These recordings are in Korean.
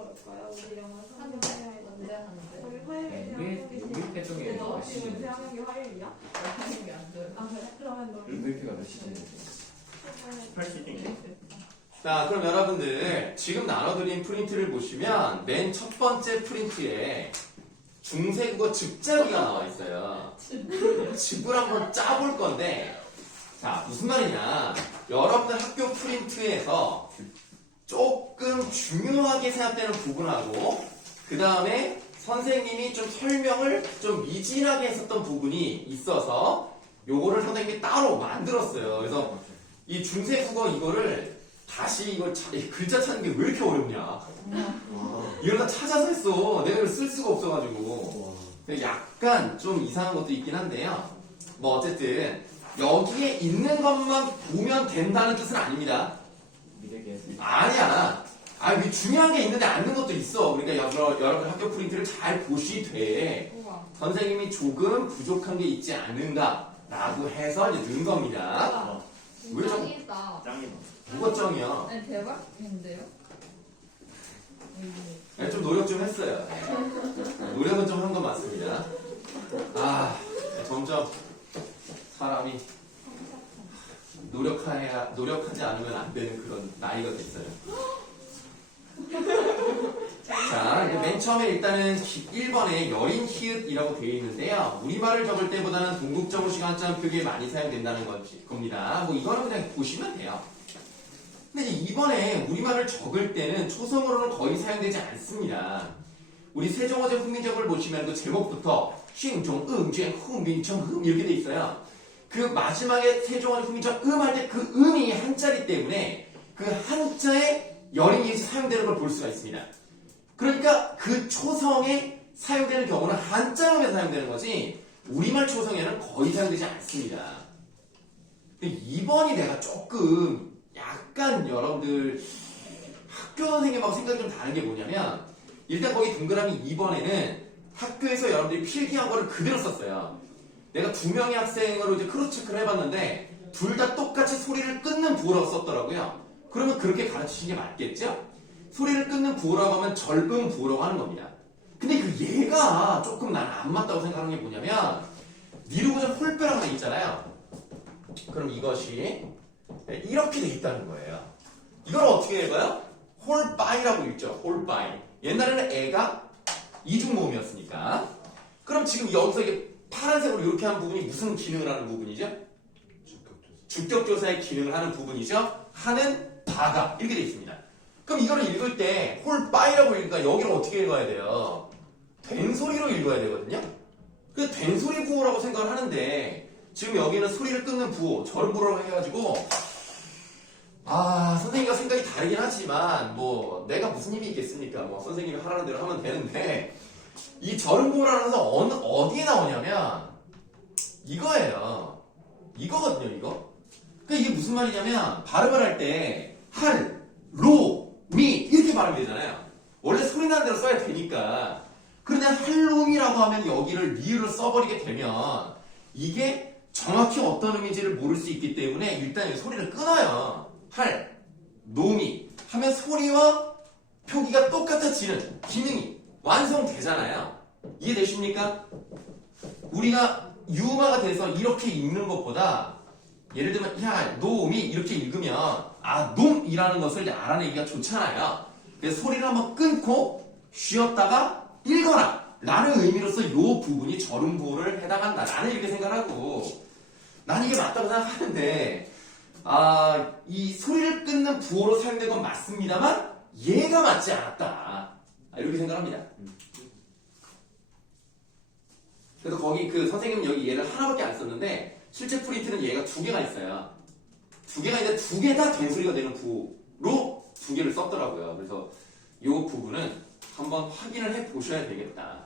올까요? 우리 영화 언제 하는데? 우리 화요일에 우리 패쪽에 너 지금 대학교 게 화요일이야? 하는 게안 돼요. 아 그래? 그러면 너 루비피가 몇 시지? 8시딩. 자, 그럼 여러분들 지금 나눠드린 프린트를 보시면 맨 첫 번째 프린트에 중세국어 즙자기가 나와 있어요. 즙을 한번 짜볼 건데, 자, 무슨 말이냐. 여러분들 학교 프린트에서 조금 중요하게 생각되는 부분하고, 그 다음에 선생님이 좀 설명을 좀 미진하게 했었던 부분이 있어서 요거를 선생님이 따로 만들었어요. 그래서 이 중세국어 이거를 다시 이걸 글자 찾는 게 왜 이렇게 어렵냐. 이걸 다 찾아서 했어. 내가 이걸 쓸 수가 없어가지고. 약간 좀 이상한 것도 있긴 한데요. 뭐 어쨌든 여기에 있는 것만 보면 된다는 뜻은 아닙니다. 아니야. 아니 중요한 게 있는데 안 넣은 것도 있어. 그러니까 여러분 학교 프린트를 잘 보시되 우와. 선생님이 조금 부족한 게 있지 않은가라고 해서 이제 넣은 겁니다. 왜 좀- 짱이다. 짱이다. 누가 쩡이야? 아니 대박인데요? 네, 좀 노력 좀 했어요. 노력은 좀 한 건 맞습니다. 아, 점점 사람이 노력하지 않으면 안 되는 그런 나이가 됐어요. 자, 이제 맨 처음에 일단은 1번에 여린 히읗이라고 되어 있는데요. 우리말을 적을 때보다는 동국정우 시간점 표기에 많이 사용된다는 겁니다. 뭐 이거는 그냥 보시면 돼요. 근데 이제 2번에 우리말을 적을 때는 초성으로는 거의 사용되지 않습니다. 우리 세종어제 훈민정음을 보시면 그 제목부터 싱종, 쟁, 훈민정, 이렇게 돼 있어요. 그 마지막에 세종어제 훈민정 할 때 그 음이 한자리 때문에 그 한자에 여린 이릇이 사용되는 걸 볼 수가 있습니다. 그러니까 그 초성에 사용되는 경우는 한자음에 사용되는 거지 우리말 초성에는 거의 사용되지 않습니다. 근데 2번이 내가 조금 약간 여러분들 학교 선생님하고 생각이 좀 다른 게 뭐냐면 일단 거기 동그라미 2번에는 학교에서 여러분들이 필기한 거를 그대로 썼어요. 내가 2명의 학생으로 이제 크로스 체크를 해봤는데 둘 다 똑같이 소리를 끊는 부호라고 썼더라고요. 그러면 그렇게 가르치시는 게 맞겠죠? 소리를 끊는 부호라고 하면 절음 부호라고 하는 겁니다. 근데 그 얘가 조금 나는 안 맞다고 생각하는 게 뭐냐면 니르고자 홀빼라고 돼 있잖아요. 그럼 이것이 이렇게 돼 있다는 거예요. 이걸 어떻게 읽어요? 홀바이라고 읽죠. 홀바이. 옛날에는 애가 이중모음이었으니까. 그럼 지금 여기서 이게 파란색으로 이렇게 하는 부분이 무슨 기능을 하는 부분이죠? 주격조사의 기능을 하는 부분이죠. 하는 바가 이렇게 돼 있습니다. 그럼 이거를 읽을 때 홀바이라고 읽으니까 여기를 어떻게 읽어야 돼요? 된소리로 읽어야 되거든요. 그래서 된소리 부호라고 생각을 하는데 지금 여기는 소리를 끊는 부호, 절음부호라고 해가지고 선생님과 생각이 다르긴 하지만 뭐 내가 무슨 힘이 있겠습니까? 뭐 선생님이 하라는 대로 하면 되는데 이 절음부호라는 것은 어디에 나오냐면 이거예요. 이거거든요, 이거. 그러니까 이게 무슨 말이냐면 발음을 할 때 할, 로, 미 이렇게 발음이 되잖아요. 원래 소리 나는 대로 써야 되니까. 그런데 할로미라고 하면 여기를 리을을 써버리게 되면 이게 정확히 어떤 의미인지를 모를 수 있기 때문에 일단 이 소리를 끊어요. 할, 노미 하면 소리와 표기가 똑같아지는 기능이 완성되잖아요. 이해되십니까? 우리가 유마가 돼서 이렇게 읽는 것보다 예를 들면 야, 노미 이렇게 읽으면 놈이라는 것을 이제 알아내기가 좋잖아요. 그래서 소리를 한번 끊고 쉬었다가 읽어라 라는 의미로서 이 부분이 절음부호를 해당한다 라는 이렇게 생각하고 난 이게 맞다고 생각하는데 이 소리를 끊는 부호로 사용된 건 맞습니다만 얘가 맞지 않았다 이렇게 생각합니다. 그래서 거기 그 선생님은 여기 얘를 하나밖에 안 썼는데 실제 프린트는 얘가 2개가 있어요. 2개가 있는데 2개 다 된소리가 되는 부호로 2개를 썼더라고요. 그래서 이 부분은 한번 확인을 해 보셔야 되겠다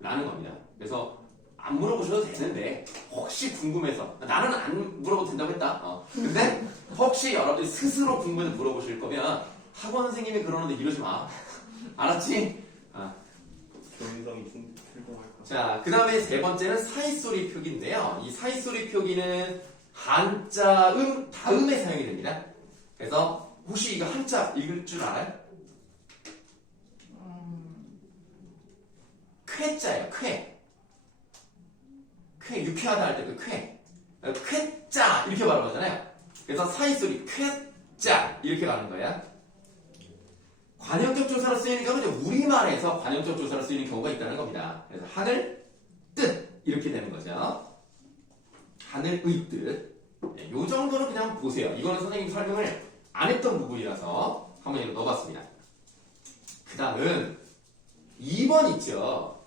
라는 겁니다. 그래서 안 물어보셔도 되는데 혹시 궁금해서 나는 안 물어봐도 된다고 했다. 근데 혹시 여러분들이 스스로 궁금해서 물어보실 거면 학원 선생님이 그러는데 이러지 마. 알았지? 교민성이 출동할까? 자, 그 다음에 세 번째는 사이소리 표기인데요. 이 사이소리 표기는 한자음 다음에 사용이 됩니다. 그래서 혹시 이거 한자 읽을 줄 알아요? 쾌자예요. 쾌 유쾌하다 할 때 그 쾌자 이렇게 발음하잖아요. 그래서 사이 소리 쾌자 이렇게 가는 거야. 관형적 조사로 쓰이는 경우는 이제 우리말에서 관형적 조사로 쓰이는 경우가 있다는 겁니다. 그래서 하늘 뜻 이렇게 되는 거죠. 하늘의 뜻. 네, 요 정도는 그냥 보세요. 이거는 선생님 설명을 안 했던 부분이라서 한번 이렇게 넣어봤습니다. 그 다음 2번 있죠.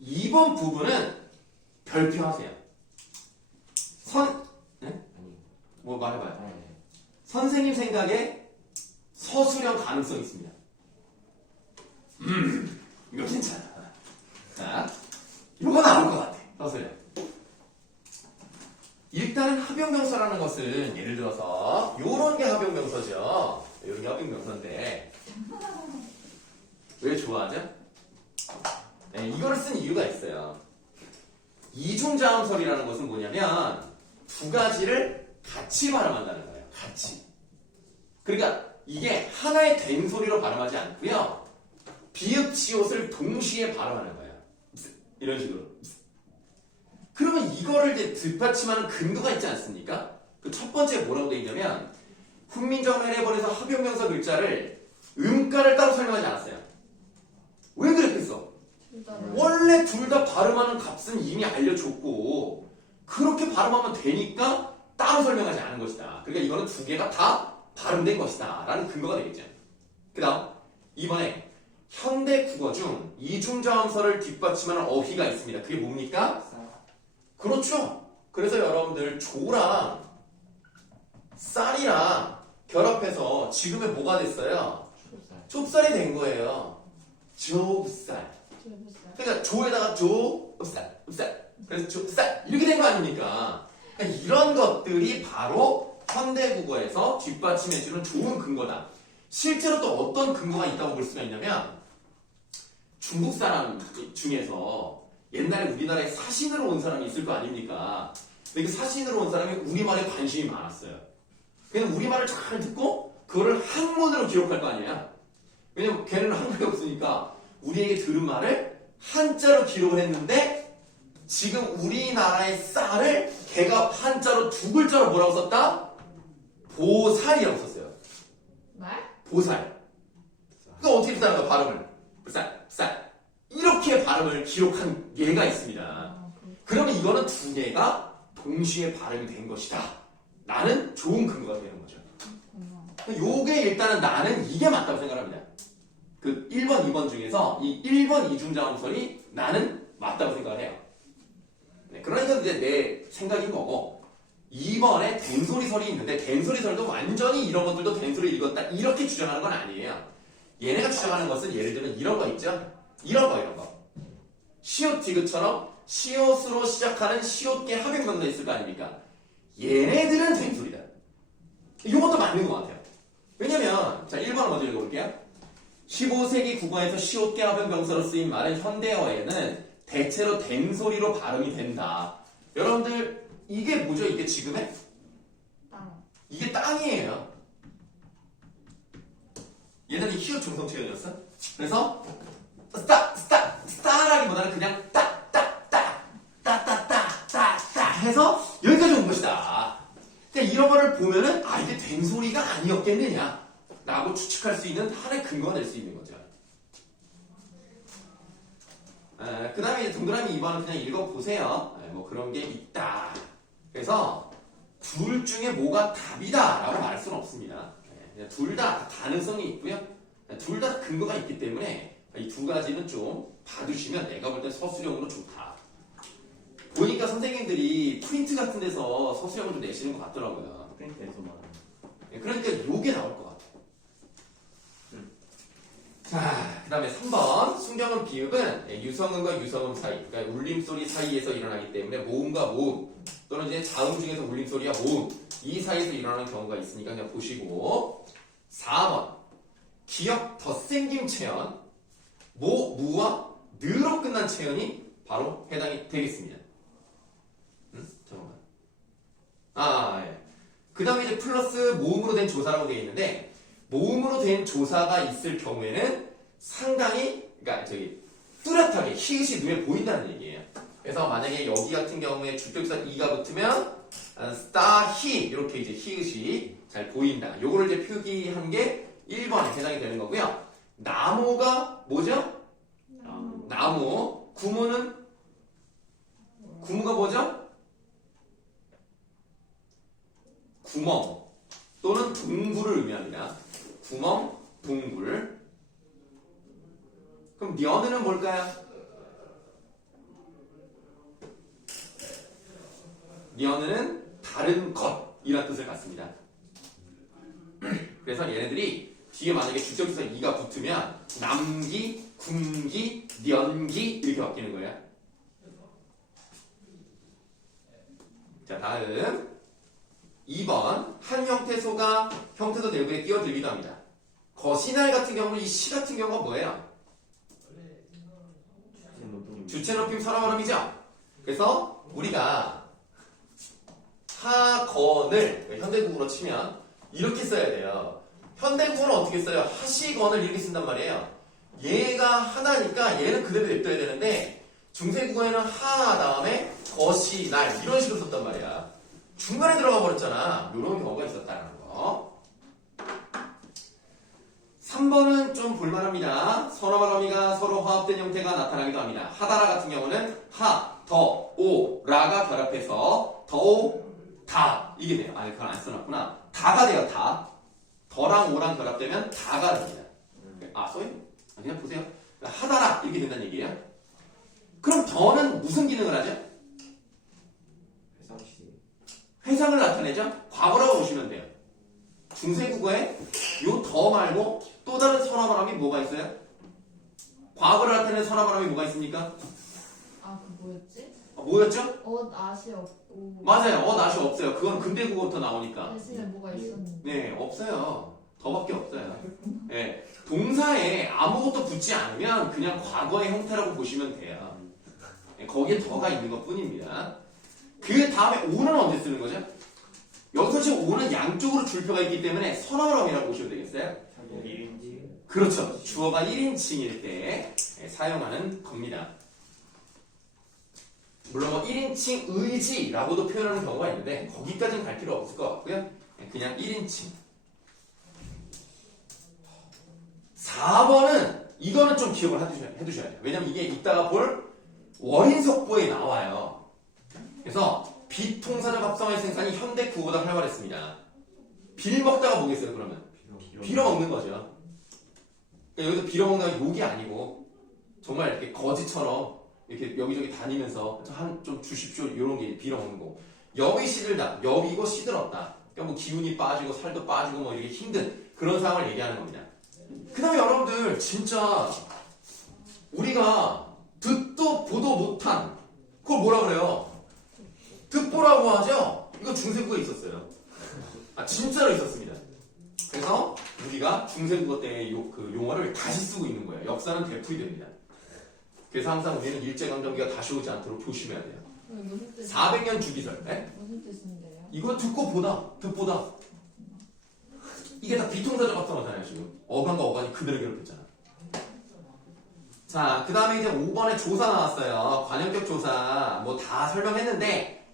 2번 부분은 별표하세요. 네? 뭐 말해봐요. 선생님 생각에 서술형 가능성 있습니다. 이거 괜찮아. 자, 이거 나올 것 같아. 서술형. 일단은 합용명사라는 것은 예를 들어서 요런 게 합용명사죠. 요런 게 합용명사인데 왜 좋아하죠? 네, 이거를 쓴 이유가 있어요. 이중자음설이라는 것은 뭐냐면 두 가지를 같이 발음한다는 거예요. 같이. 그러니까 이게 하나의 된 소리로 발음하지 않고요. 비읍, 치옷을 동시에 발음하는 거예요. 이런 식으로. 그러면 이거를 이제 뒷받침하는 근거가 있지 않습니까? 그 첫 번째 뭐라고 되어 있냐면 훈민정음 해례본에서 합용명사 글자를 음가를 따로 설명하지 않았어요. 왜 그랬겠어? 원래 둘 다 발음하는 값은 이미 알려줬고 그렇게 발음하면 되니까 따로 설명하지 않은 것이다. 그러니까 이거는 두 개가 다 발음된 것이다 라는 근거가 되겠죠. 그 다음 이번에 현대 국어 중 이중자음설을 뒷받침하는 어휘가 있습니다. 그게 뭡니까? 그렇죠. 그래서 여러분들 조랑 쌀이랑 결합해서 지금의 뭐가 됐어요? 좁쌀이 된 거예요. 좁쌀. 그러니까 조에다가 좁쌀, 그래서 좁쌀 이렇게 된 거 아닙니까? 그러니까 이런 것들이 바로 현대국어에서 뒷받침해주는 좋은 근거다. 실제로 또 어떤 근거가 있다고 볼 수가 있냐면 중국 사람 중에서 옛날에 우리나라에 사신으로 온 사람이 있을 거 아닙니까? 근데 그 사신으로 온 사람이 우리말에 관심이 많았어요. 그냥 우리말을 잘 듣고 그거를 한문으로 기록할 거 아니에요? 왜냐면 걔는 한국에 없으니까 우리에게 들은 말을 한자로 기록을 했는데 지금 우리나라의 쌀을 걔가 한자로 두 글자로 뭐라고 썼다? 보살이라고 썼어요. 말? 보살. 그거 어떻게 쓰는 거야 발음을? 쌀. 이렇게 발음을 기록한 예가 있습니다. 그러면 이거는 두 개가 동시에 발음이 된 것이다. 나는 좋은 근거가 되는 거죠. 요게 일단은 나는 이게 맞다고 생각합니다. 그 1번, 2번 중에서 이 1번 이중자음설이 나는 맞다고 생각을 해요. 네, 그러니까 이제 내 생각인 거고 2번에 된소리설이 있는데 된소리설도 완전히 이런 것들도 된소리 읽었다 이렇게 주장하는 건 아니에요. 얘네가 주장하는 것은 예를 들면 이런 거 있죠? 이런 거. 시옷 디귿처럼 시옷으로 시작하는 시옷계 합용명사 있을 거 아닙니까? 얘네들은 된소리다. 이것도 맞는 것 같아요. 왜냐면 자 1번을 먼저 읽어볼게요. 15세기 국어에서 시옷계 합용명사로 쓰인 말은 현대어에는 대체로 된소리로 발음이 된다. 여러분들 이게 뭐죠? 이게 지금의? 땅. 이게 땅이에요. 얘들이 히읗 중성 채워졌어? 그래서 스타라기보다는 그냥 따 해서 여기까지 온 것이다. 그러니까 이런 거를 보면은 이게 된소리가 아니었겠느냐 라고 추측할 수 있는 하나의 근거가 될 수 있는 거죠. 그 다음에 동그라미 2번은 그냥 읽어보세요. 뭐 그런 게 있다. 그래서 둘 중에 뭐가 답이다 라고 말할 수는 없습니다. 둘 다 가능성이 있고요. 둘 다 근거가 있기 때문에 이 두 가지는 좀 봐두시면 내가 볼 때 서술형으로 좋다. 보니까 선생님들이 프린트 같은 데서 서술형을 좀 내시는 것 같더라고요. 프린트에서만. 그러니까 요게 나올 것 같아요. 자, 그 다음에 3번 순경음 비읍은 유성음과 유성음 사이, 그러니까 울림소리 사이에서 일어나기 때문에 모음과 모음 또는 이제 자음 중에서 울림소리와 모음 이 사이에서 일어나는 경우가 있으니까 그냥 보시고 4번 기역 덧생김 체현 무와 느로 끝난 체현이 바로 해당이 되겠습니다. 잠깐만. 예. 그 다음에 이제 플러스 모음으로 된 조사라고 되어 있는데 모음으로 된 조사가 있을 경우에는 상당히 그러니까 뚜렷하게 히읗이 눈에 보인다는 얘기예요. 그래서 만약에 여기 같은 경우에 주격사 이가 붙으면 스타히 이렇게 이제 히읗이 잘 보인다. 요거를 이제 표기한 게 1번에 해당이 되는 거고요. 나무가 뭐죠? 나무. 구무는 구무가 뭐죠? 구멍 또는 동굴을 의미합니다. 구멍, 동굴. 그럼 년은 뭘까요? 년은 다른 것이라는 뜻을 갖습니다. 그래서 얘네들이 뒤에 만약에 주격에서 이가 붙으면 남기, 군기, 년기 이렇게 바뀌는 거예요. 자, 다음 2번 한 형태소가 형태소 내부에 끼어들기도 합니다. 거시날 같은 경우는 이 시 같은 경우가 뭐예요? 주체 높임 서로 발음이죠? 그래서 우리가 하건을 현대국어로 치면 이렇게 써야 돼요. 현대국어는 어떻게 써요? 하시건을 이렇게 쓴단 말이에요. 얘가 하나니까 얘는 그대로 냅둬야 되는데 중세국어에는 하 다음에 거시날 이런 식으로 썼단 말이야. 중간에 들어가 버렸잖아. 이런 경우가 있었다는 거. 3번은 좀 볼만합니다. 서로 발음이가 서로 화합된 형태가 나타나기도 합니다. 하다라 같은 경우는 하, 더, 오, 라가 결합해서 더, 다 이게 돼요. 아니 그건 안 써놨구나. 다가 돼요. 다. 더랑 오랑 결합되면 다가 됩니다. 아 쏘리? 그냥 보세요. 하다라 이렇게 된다는 얘기예요. 그럼 더는 무슨 기능을 하죠? 회상을 나타내죠? 과거라고 보시면 돼요. 중세국어에 요 더 말고 또 다른 선화바람이 뭐가 있어요? 과거를 나타내는 선화바람이 뭐가 있습니까? 아, 그 뭐였지? 뭐였죠? 낫이 없고. 맞아요. 낫이 없어요. 그건 근대국어부터 나오니까. 대신에 뭐가 있었는데. 네, 없어요. 더밖에 없어요. 네, 동사에 아무것도 붙지 않으면 그냥 과거의 형태라고 보시면 돼요. 네, 거기에 더가 있는 것 뿐입니다. 그 다음에 오는 언제 쓰는 거죠? 여기서 지금 오는 양쪽으로 줄표가 있기 때문에 선화바람이라고 보시면 되겠어요? 그렇죠. 주어가 1인칭일 때 사용하는 겁니다. 물론 뭐 1인칭 의지라고도 표현하는 경우가 있는데 거기까지는 갈 필요 없을 것 같고요. 그냥 1인칭. 4번은 이거는 좀 기억을 해두셔야 돼요. 왜냐면 이게 이따가 볼 월인석보에 나와요. 그래서 비통사적 합성어의 생산이 현대 구어보다 활발했습니다. 빌 먹다가 뭐겠어요 그러면? 빌어먹는 거죠. 그러니까 여기서 빌어먹는다가 욕이 아니고 정말 이렇게 거지처럼 이렇게 여기저기 다니면서 좀 주십시오 이런 게 빌어먹는 거고. 엽이 시들다, 엽이고 시들었다. 그러니까 뭐 기운이 빠지고 살도 빠지고 뭐 이렇게 힘든 그런 상황을 얘기하는 겁니다. 그 다음에 여러분들 진짜 우리가 듣도 보도 못한 그걸 뭐라 그래요? 듣보라고 하죠? 이거 중세국어에 있었어요. 아 진짜로 있었습니다. 그래서 우리가 중세국어 때 그 용어를 다시 쓰고 있는 거예요. 역사는 되풀이됩니다. 그래서 항상 우리는 일제강점기가 다시 오지 않도록 조심해야 돼요. 무슨 뜻? 400년 주기설. 네? 무슨 뜻인데요? 이거 듣고 보다, 듣보다. 이게 다 비통사적 합성어잖아요, 지금. 어간과 어간이 그대로 괴롭혔잖아. 자, 그 다음에 이제 5번에 조사 나왔어요. 관용격 조사. 뭐 다 설명했는데,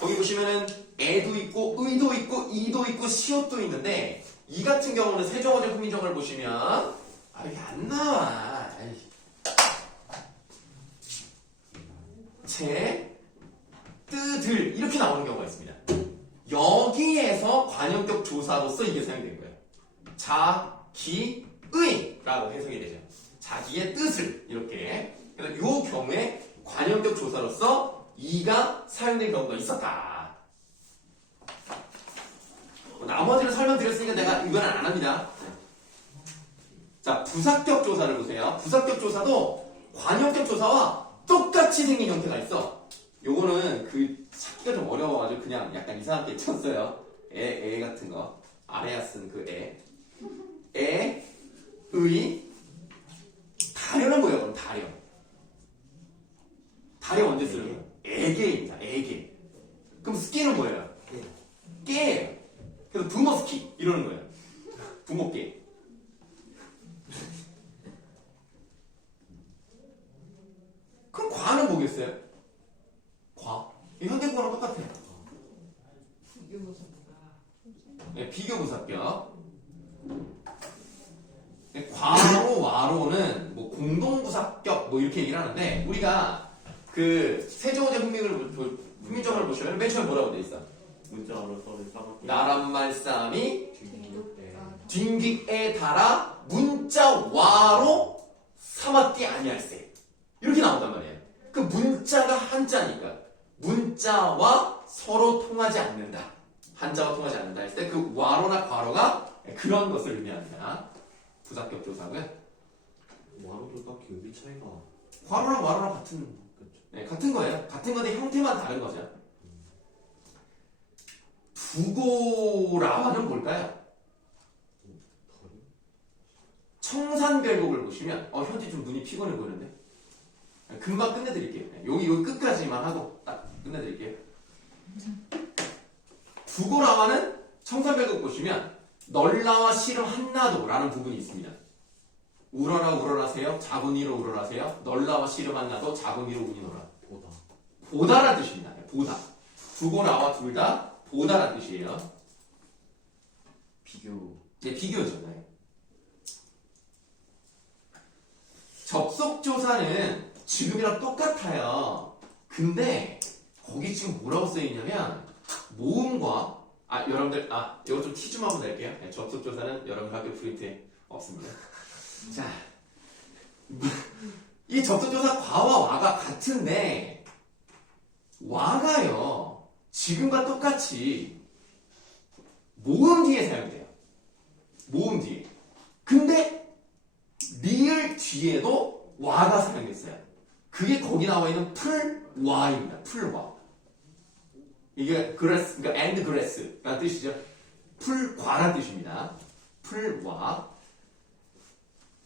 거기 보시면은 애도 있고, 의도 있고, 이도 있고, 시옷도 있는데, 이 같은 경우는 세종어제 후민정을 보시면, 이게 안 나와. 뜨들 이렇게 나오는 경우가 있습니다. 여기에서 관용격 조사로서 이게 사용된 거예요. 자기의라고 해석이 되죠. 자기의 뜻을 이렇게. 그래서 이 경우에 관용격 조사로서 이가 사용된 경우가 있었다. 나머지는 설명드렸으니까 내가 이거는 안 합니다. 자, 부사격 조사를 보세요. 부사격 조사도 관용격 조사와 똑같이 생긴 형태가 있어. 요거는 그 찾기가 좀 어려워가지고 그냥 약간 이상하게 쳤어요. 애 같은 거. 아래야 쓴 그 애. 다려는 뭐예요, 그럼 다려? 다려 언제 쓰는 거예요? 애게입니다, 애게. 그럼 스키는 뭐예요? 깨예요. 그래서 붕어 스키 이러는 거예요. 붕어깨. 뭐 이렇게 얘기를 하는데 우리가 그 세종대 훈민정음을 보시면 맨 처음에 뭐라고 돼 있어? 문자로 써를 써봤기. 나란 말싸움이 네. 딩기에 달아 문자와로 삼았디 아니할세 이렇게 나온단 말이에요. 그 문자가 한자니까 문자와 서로 통하지 않는다. 한자와 통하지 않는다 했을 때 그 와로나 과로가 그런 것을 의미합니다. 부사격 조사고요. 와로도 딱히 의미 차이가. 과로랑 와로랑 같은 그쵸. 네, 같은 거예요. 같은 건데 형태만 다른 거죠. 두고라와는 뭘까요? 덜이? 청산별곡을 보시면 현재 좀 눈이 피곤해 보이는데 금방 끝내드릴게요. 여기 끝까지만 하고 딱 끝내드릴게요. 두고라와는 청산별곡 보시면 널라와 시름 한나도라는 부분이 있습니다. 울어라 울어라세요. 작은 이로 울어라세요. 널라와 시름 한나도 작은 이로 운이 놀아. 보다. 보다라는 뜻입니다. 보다. 두고라와 둘 다 보다라는 뜻이에요. 비교. 네, 비교죠. 네. 접속조사는 지금이랑 똑같아요. 근데 거기 지금 뭐라고 써있냐면 모음과 여러분들 이거 좀 티 좀 한번 낼게요. 네, 접속조사는 여러분 학교 프린트에 없습니다. 자, 이 접속조사 과와 와가 같은데 와가요 지금과 똑같이 모음 뒤에 사용돼요. 모음 뒤에. 근데 리을 뒤에도 와가 사용됐어요. 그게 거기 나와 있는 풀와입니다. 풀와. 이게 그래스, 그러니까 and grass라는 뜻이죠. 풀과란 뜻입니다. 풀와.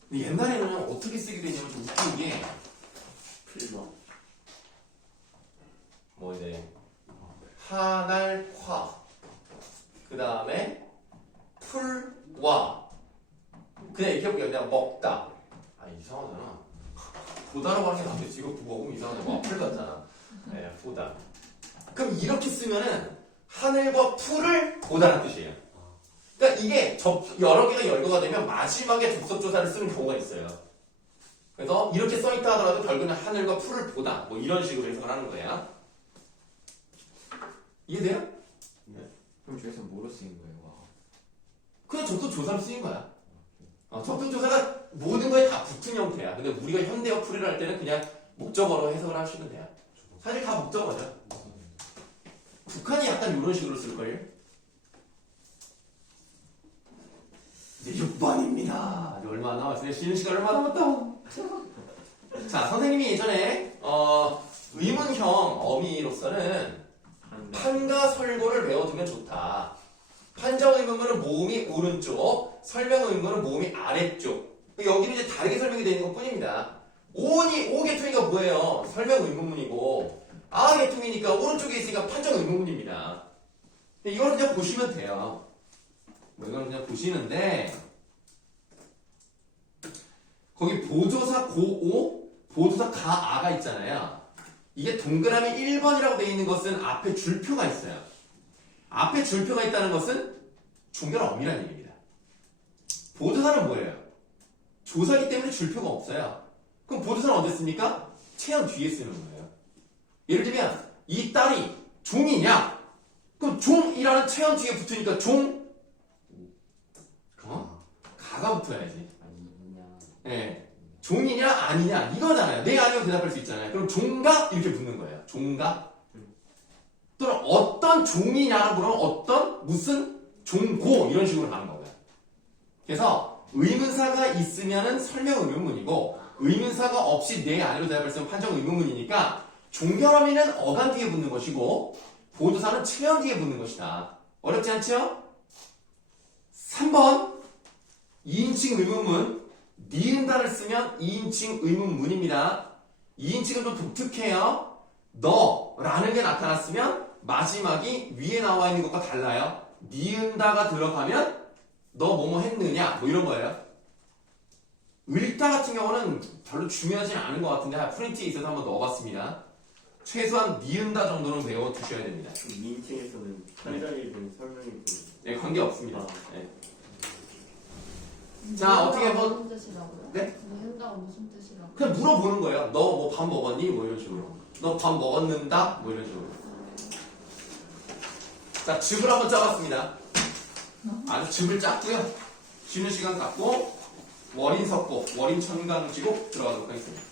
근데 옛날에는 어떻게 쓰게 되냐면 좀 웃긴 게 풀마. 뭐 이제 하날화 그 다음에 풀와 그냥 이렇게 보면 그냥 먹다. 이상하잖아. 보다라고 하는 게 낫겠지. 이거 먹으면 이상하네. 와플 같잖아. 네, 보다. 그럼 이렇게 쓰면은 하늘과 풀을 보다는 뜻이에요. 그러니까 이게 여러 개가 열거가 되면 마지막에 접속조사를 쓰는 경우가 있어요. 그래서 이렇게 써있다 하더라도 결국에는 하늘과 풀을 보다 뭐 이런 식으로 해석을 하는 거예요. 이해돼요? 그럼 저기서 뭐로 쓰인 거예요? 와. 그냥 접속조사로 쓰인 거야. 접속조사가 모든 거에 다 붙은 형태야. 근데 우리가 현대어 풀이를 할 때는 그냥 목적어로 해석을 하시면 돼요. 사실 다 목적어죠. 북한이 약간 이런 식으로 쓸걸요? 이제 6번입니다. 얼마 안 남았어요? 쉬는 시간 얼마 남았다. 자, 선생님이 예전에 의문형 어미로서는 판과 설고를 외워두면 좋다. 판정 의문문은 모음이 오른쪽, 설명 의문문은 모음이 아래쪽. 여기는 이제 다르게 설명이 되는 것 뿐입니다. 오 계통이가 뭐예요? 설명 의문문이고 계통이니까 오른쪽에 있으니까 판정 의문문입니다. 이거는 그냥 보시면 돼요. 이건 그냥 보시는데 거기 보조사 고오, 보조사 가아가 있잖아요. 이게 동그라미 1번이라고 되어 있는 것은 앞에 줄표가 있어요. 앞에 줄표가 있다는 것은 종결 어미라는 얘기입니다. 보조사는 뭐예요? 조사기 때문에 줄표가 없어요. 그럼 보조사는 언제 씁니까? 체형 뒤에 쓰는 거예요. 예를 들면 이 딸이 종이냐? 그럼 종이라는 체형 뒤에 붙으니까 가가 붙어야지. 아니냐. 네. 종이냐 아니냐 이거잖아요. 네 아니면 대답할 수 있잖아요. 그럼 종가 이렇게 붙는 거예요. 종가 또는 어떤 종이냐라고 그러면 어떤 무슨 종고 이런 식으로 가는 거고요. 그래서 의문사가 있으면은 설명 의문문이고 의문사가 없이 네 아니로 대답할 수 있는 판정 의문문이니까 종결어미는 어간 뒤에 붙는 것이고 보조사는 체형 뒤에 붙는 것이다. 어렵지 않죠? 3번 2인칭 의문문 니은다를 쓰면 2인칭 의문문입니다. 2인칭은 좀 독특해요. 너라는 게 나타났으면 마지막이 위에 나와 있는 것과 달라요. 니은다가 들어가면 너 뭐뭐 했느냐 뭐 이런 거예요. 을다 같은 경우는 별로 중요하지 않은 것 같은데 프린트에 있어서 한번 넣어봤습니다. 최소한 니은다 정도는 외워두셔야 됩니다. 2인칭에서는 사회자리 분 설명이 분. 네, 관계없습니다. 네. 자, 어떻게 뭐- 무슨 뜻이라고요? 네? 내는다가 무슨 뜻이라고? 그냥 물어보는 거예요. 너 뭐 밥 먹었니? 뭐 이런 식으로. 너 밥 먹었는다? 뭐 이런 식으로. 자, 즙을 한번 짜봤습니다. 아주 즙을 짰고요. 쉬는 시간 갖고 월인 섞고 월인 첨가지고 들어가도록 하겠습니다.